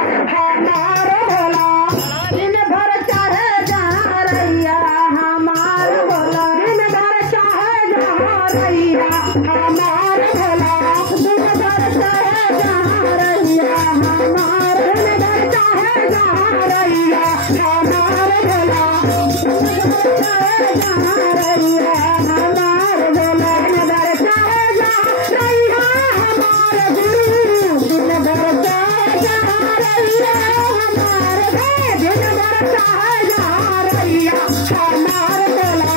हमार भोला दिन भर चाहे जहाँ रैया हमार भोला दिन भर चाहे जहाँ रैया हमार भोला दिन भर चाहे जहाँ रैया हमार दिन भर चाहे जहाँ रैया हमार भोला चाहे जहाँ रैया हमार भोला दिन भर चाहे जहाँ रैया हमार गुरु दिन भर चाहे जहाँ रैया हमार दिन भर चाहे जहाँ रैया हमार भोला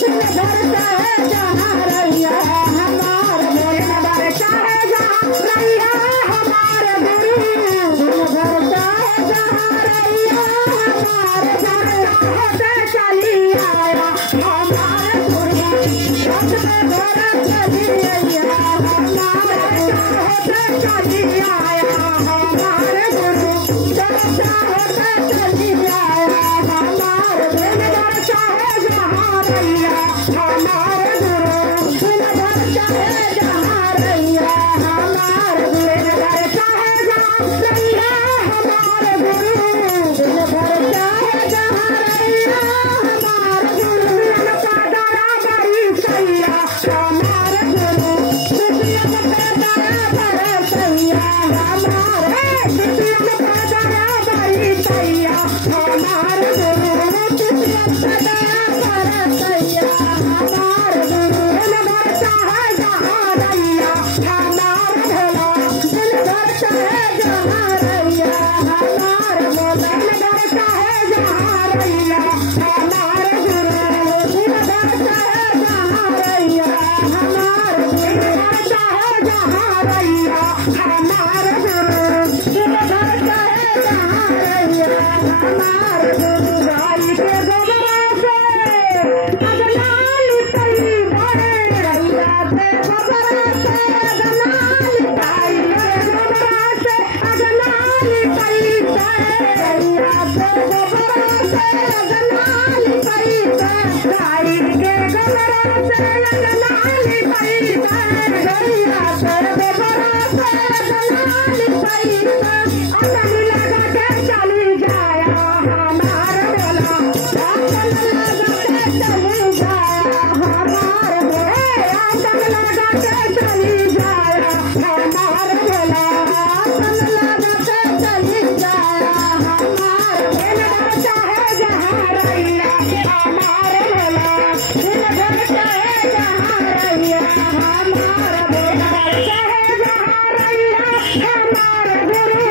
दिन भर चाहे जहाँ रैया हमार दिन भर चाहे जहाँ रैया हमार गुरु दिन भर चाहे जहाँ रैया हमार होते चली आया हमार गुरु रथ में घर चली आया हमार होते चली आया हमार गुरु होते चली आया हमार दिन भर चाहे जहाँ रैया हमार गुरु दिन भर चाहे जहाँ रैया हमार दिन भर चाहे जहाँ रैया हमार गुरु दिन भर चाहे जहाँ रैया हमार गुरु का दया बड़ी सैया हमार गुरु दुनिया में दया बड़ी सैया हमार दुनिया में दया बड़ी सैया हमार गुरु दुनिया में दया बड़ी सैया हमार गुरु दिन भर चाहे जहाँ रैया हमार भोला दिन भर चाहे जहाँ रैया हमार भोला दिन भर चाहे जहाँ रैया हमार गुरु दिन भर चाहे जहाँ रैया हमार दिन भर चाहे जहाँ रैया हमार गुरु दिन भर चाहे जहाँ रैया हमार गुरु गाय के गोबरा से अगलाल कई बड़े रैया के गोबरा से अगलाल गाय के गोबरा से अगलाल कई रैया के गोबरा से अगलाल कई गाय के गोबरा से अगलाल कई रैया के गोबरा से अगलाल कई अगल लगा के चली जाया हमार भोला अगल लगा के चली जाया हमार भोला अगल लगा के चली जाया हमार भोला अगल लगा के चली जाया हमार दिन भर चाहे जहाँ रैया हमार भोला दिन भर चाहे जहाँ रैया हमार दिन भर चाहे जहाँ रैया हमार गुरु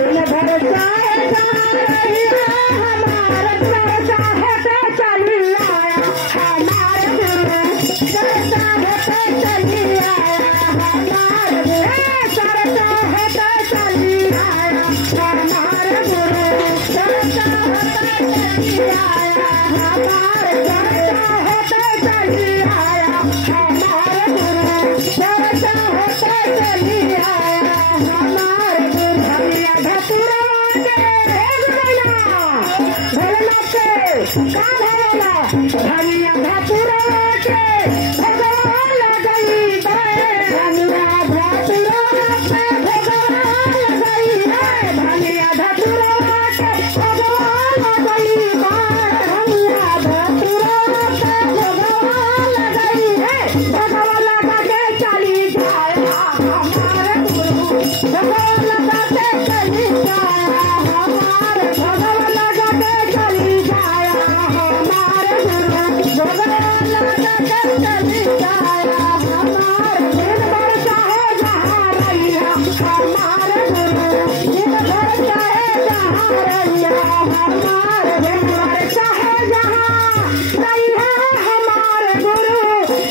दिन भर चाहे जहाँ रैया हमार दिन चाहे पे चली आया हमार गुरु दिन चाहे पे चली आया हमार गुरु चाहे पे चली आया हमार गुरु दिन चाहे पे चली आया हमार चाहे पे चली आया हमार गुरु दिन चाहे पे चली आया हमार गुरु भैया धतुरा के भोला के का भोला भैया धतुरा के भगवान गई भैया धतुरा के भगवान गई भैया धतुरा के भगवान गई भैया धतुरा के भगवान गई भगवान लगा के चली जाया हमार गुरु भगवान लगा के चली जाया हमार भगवान लगा के चली जाया हमार गुरु भगवान लगा के चली जाया हमार दिन भर चाहे जहाँ रैया हमार गुरु दिन भर चाहे जहाँ रैया हमार दिन भर चाहे जहाँ रैया हमार गुरु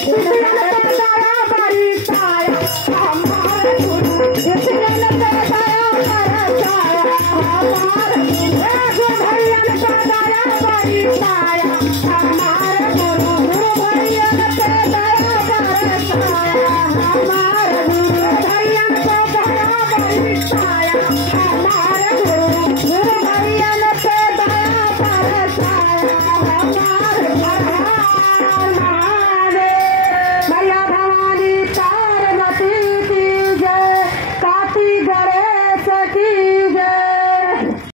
दुनिया में दया बड़ी साया हमार गुरु दुनिया में दया बरसाया हमार गुरु भैया ने दया बड़ी साया हमार गुरु भैया ने दया बरसाया हमार गुरु भैया ने दया बड़ी साया हमार गुरु भैया ने दया बरसाया हमार मैया भवानी पार्वती की जय काशी गणेश की